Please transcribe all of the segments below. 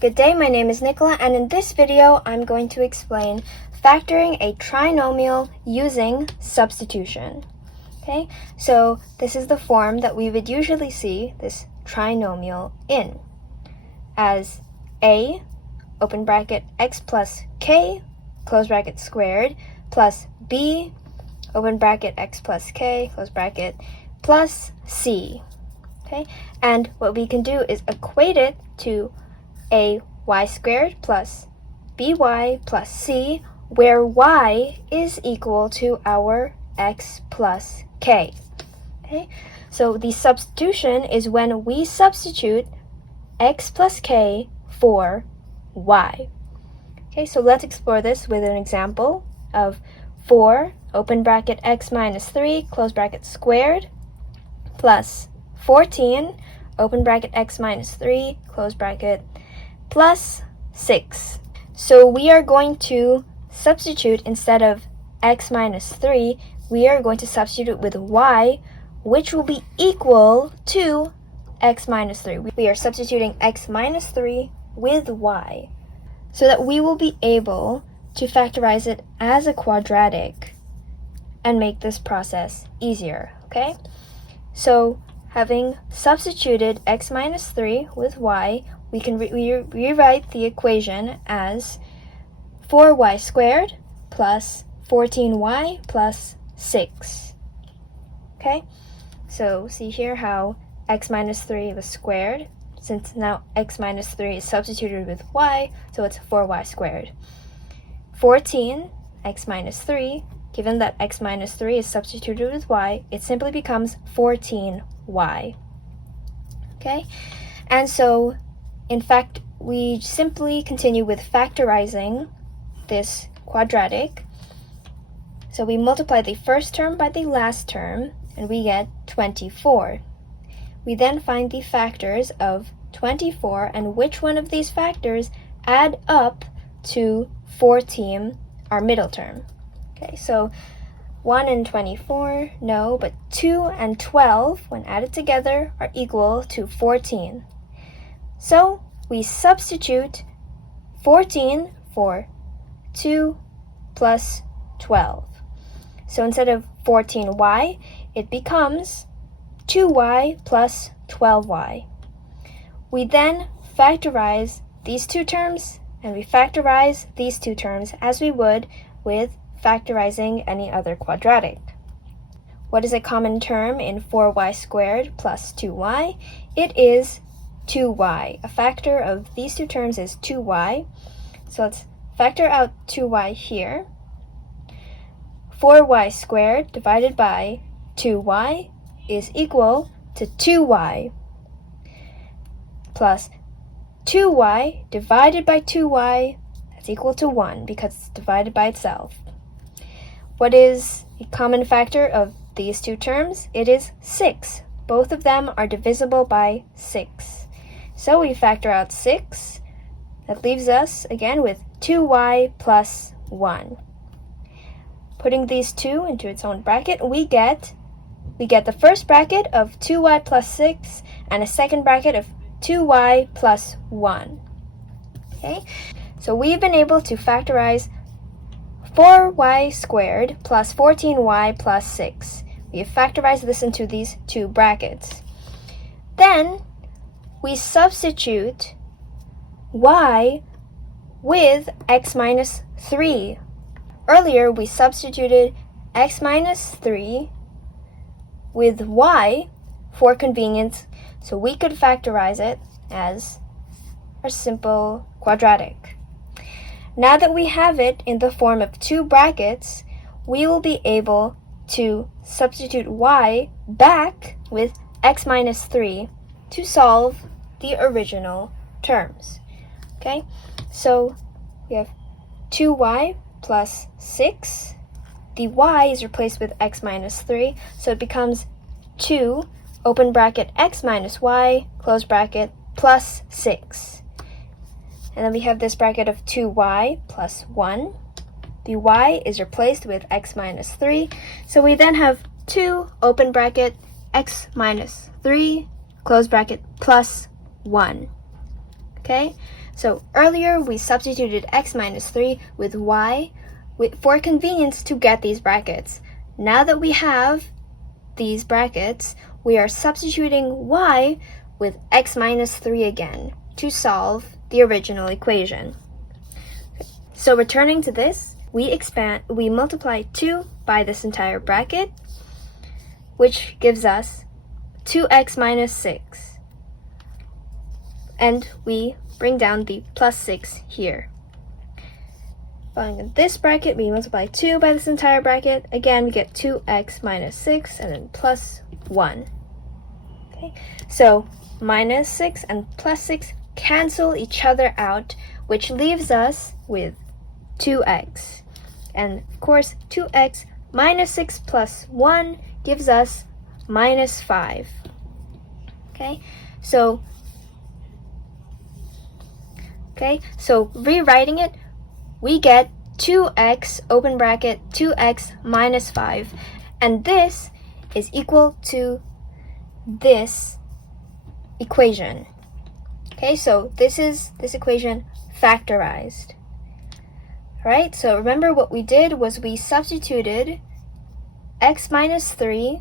Good day, my name is Nicola, and in this video, I'm going to explain factoring a trinomial using substitution. Okay, so this is the form that we would usually see this trinomial in, as a, open bracket, x plus k, close bracket, squared, plus b, open bracket, x plus k, close bracket, plus c. Okay, and what we can do is equate it to a y squared plus by plus c, where y is equal to our x plus k. Okay, so the substitution is when we substitute x plus k for y. Okay, so let's explore this with an example of 4, open bracket, x minus 3, close bracket, squared, plus 14, open bracket, x minus 3, close bracket, plus 6. So we are going to substitute, instead of x minus 3, we are going to substitute with y, which will be equal to x minus 3. We are substituting x minus 3 with y, so that we will be able to factorize it as a quadratic and make this process easier, okay? So having substituted x minus 3 with y, we can rewrite the equation as 4y squared plus 14y plus 6. Okay, so see here how x minus 3 was squared, since now x minus 3 is substituted with y, so it's 4y squared. 14, x minus 3, given that x minus 3 is substituted with y, it simply becomes 14y. Okay, and so in fact, we simply continue with factorizing this quadratic. So we multiply the first term by the last term, and we get 24. We then find the factors of 24, and which one of these factors add up to 14, our middle term. Okay, so 1 and 24, no, but 2 and 12, when added together, are equal to 14. So we substitute 14 for 2 plus 12. So instead of 14y, it becomes 2y plus 12y. We then factorize these two terms, and we factorize these two terms as we would with factorizing any other quadratic. What is a common term in 4y squared plus 2y? It is 2y. A factor of these two terms is 2y. So let's factor out 2y here. 4y squared divided by 2y is equal to 2y, plus 2y divided by 2y, that's equal to 1 because it's divided by itself. What is a common factor of these two terms? It is 6. Both of them are divisible by 6. So we factor out 6. That leaves us, again, with 2y plus 1. Putting these two into its own bracket, we get the first bracket of 2y plus 6 and a second bracket of 2y plus 1. Okay, so we've been able to factorize 4y squared plus 14y plus 6. We have factorized this into these two brackets. Then we substitute y with x minus 3. Earlier, we substituted x minus 3 with y for convenience, so we could factorize it as a simple quadratic. Now that we have it in the form of two brackets, we will be able to substitute y back with x minus 3 to solve the original terms. Okay, so we have 2y plus 6. The y is replaced with x minus 3, so it becomes 2, open bracket, x minus y, close bracket, plus 6. And then we have this bracket of 2y plus 1. The y is replaced with x minus 3, so we then have 2, open bracket, x minus 3, close bracket, plus 1. Okay, So earlier we substituted x minus 3 with y for convenience to get these brackets. Now that we have these brackets, we are substituting y with x minus 3 again to solve the original equation. So returning to this, we multiply 2 by this entire bracket, which gives us 2x minus 6. And we bring down the plus 6 here. Following this bracket, we multiply 2 by this entire bracket. Again, we get 2x minus 6 and then plus 1. Okay, so minus 6 and plus 6 cancel each other out, which leaves us with 2x. And of course, 2x minus 6 plus 1 gives us minus 5. Okay, so rewriting it, we get 2x, open bracket, 2x minus 5. And this is equal to this equation. Okay, so this is this equation factorized. Alright, so remember what we did was we substituted x minus 3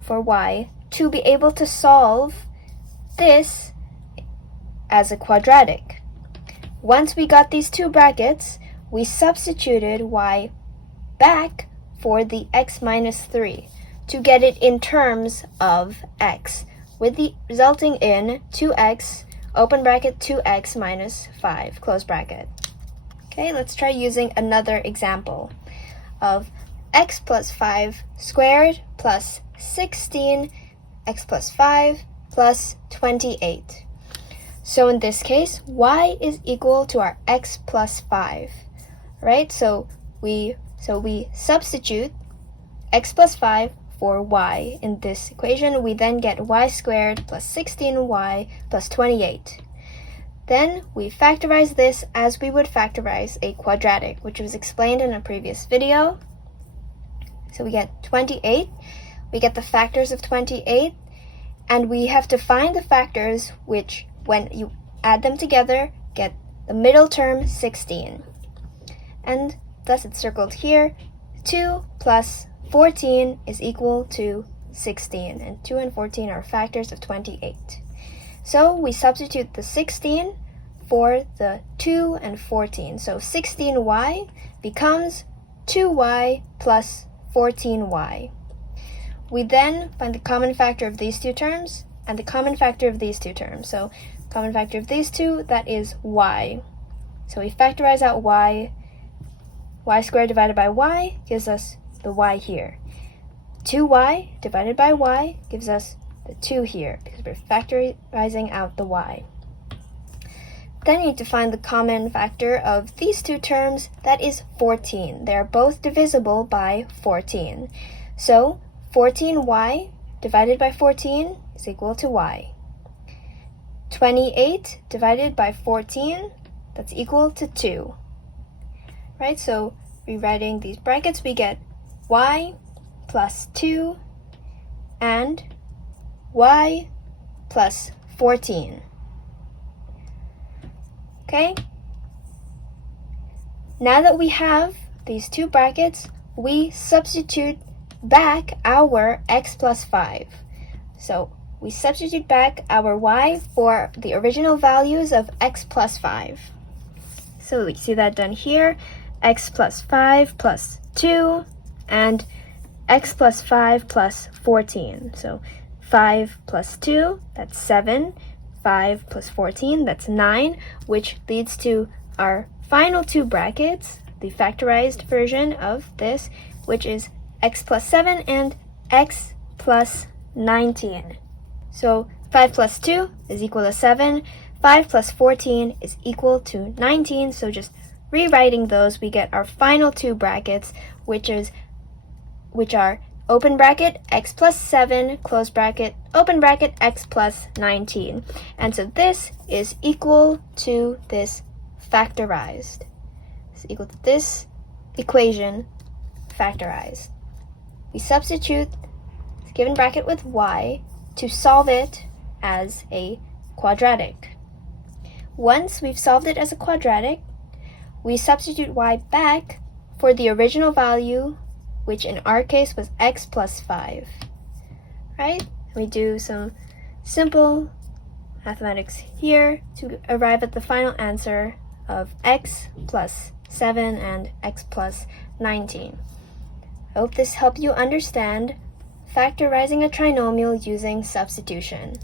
for y to be able to solve this as a quadratic. Once we got these two brackets, we substituted y back for the x minus 3 to get it in terms of x, with the resulting in 2x, open bracket, 2x minus 5, close bracket. Okay, let's try using another example of x plus 5 squared plus 16, x plus 5 plus 28. So in this case, y is equal to our x plus 5, right? So we substitute x plus 5 for y in this equation. We then get y squared plus 16y plus 28. Then we factorize this as we would factorize a quadratic, which was explained in a previous video. So we get 28, we get the factors of 28, and we have to find the factors which, when you add them together, get the middle term 16. And thus it's circled here, 2 plus 14 is equal to 16, and 2 and 14 are factors of 28. So we substitute the 16 for the 2 and 14. So 16y becomes 2y plus 14y. We then find the common factor of these two terms and the common factor of these two terms. So common factor of these two, that is y. So we factorize out y. Y squared divided by y gives us the y here. 2y divided by y gives us the 2 here, because we're factorizing out the y. Then you need to find the common factor of these two terms, that is 14. They are both divisible by 14. So 14y divided by 14 is equal to y. 28 divided by 14, that's equal to 2. Right, so rewriting these brackets, we get y plus 2 and y plus 14. Okay? Now that we have these two brackets, we substitute back our x plus 5. So we substitute back our y for the original values of x plus 5. So we see that done here, x plus 5 plus 2, and x plus 5 plus 14. So 5 plus 2, that's 7. 5 plus 14, that's 9, which leads to our final two brackets, the factorized version of this, which is x plus 7 and x plus 19. So 5 plus 2 is equal to 7. 5 plus 14 is equal to 19. So just rewriting those, we get our final two brackets, which are open bracket, x plus 7, close bracket, open bracket, x plus 19. And so this is equal to this factorized. It's equal to this equation factorized. We substitute the given bracket with y to solve it as a quadratic. once we've solved it as a quadratic, we substitute y back for the original value, which in our case was x plus 5, right? We do some simple mathematics here to arrive at the final answer of x plus 7 and x plus 19. I hope this helped you understand factorizing a trinomial using substitution.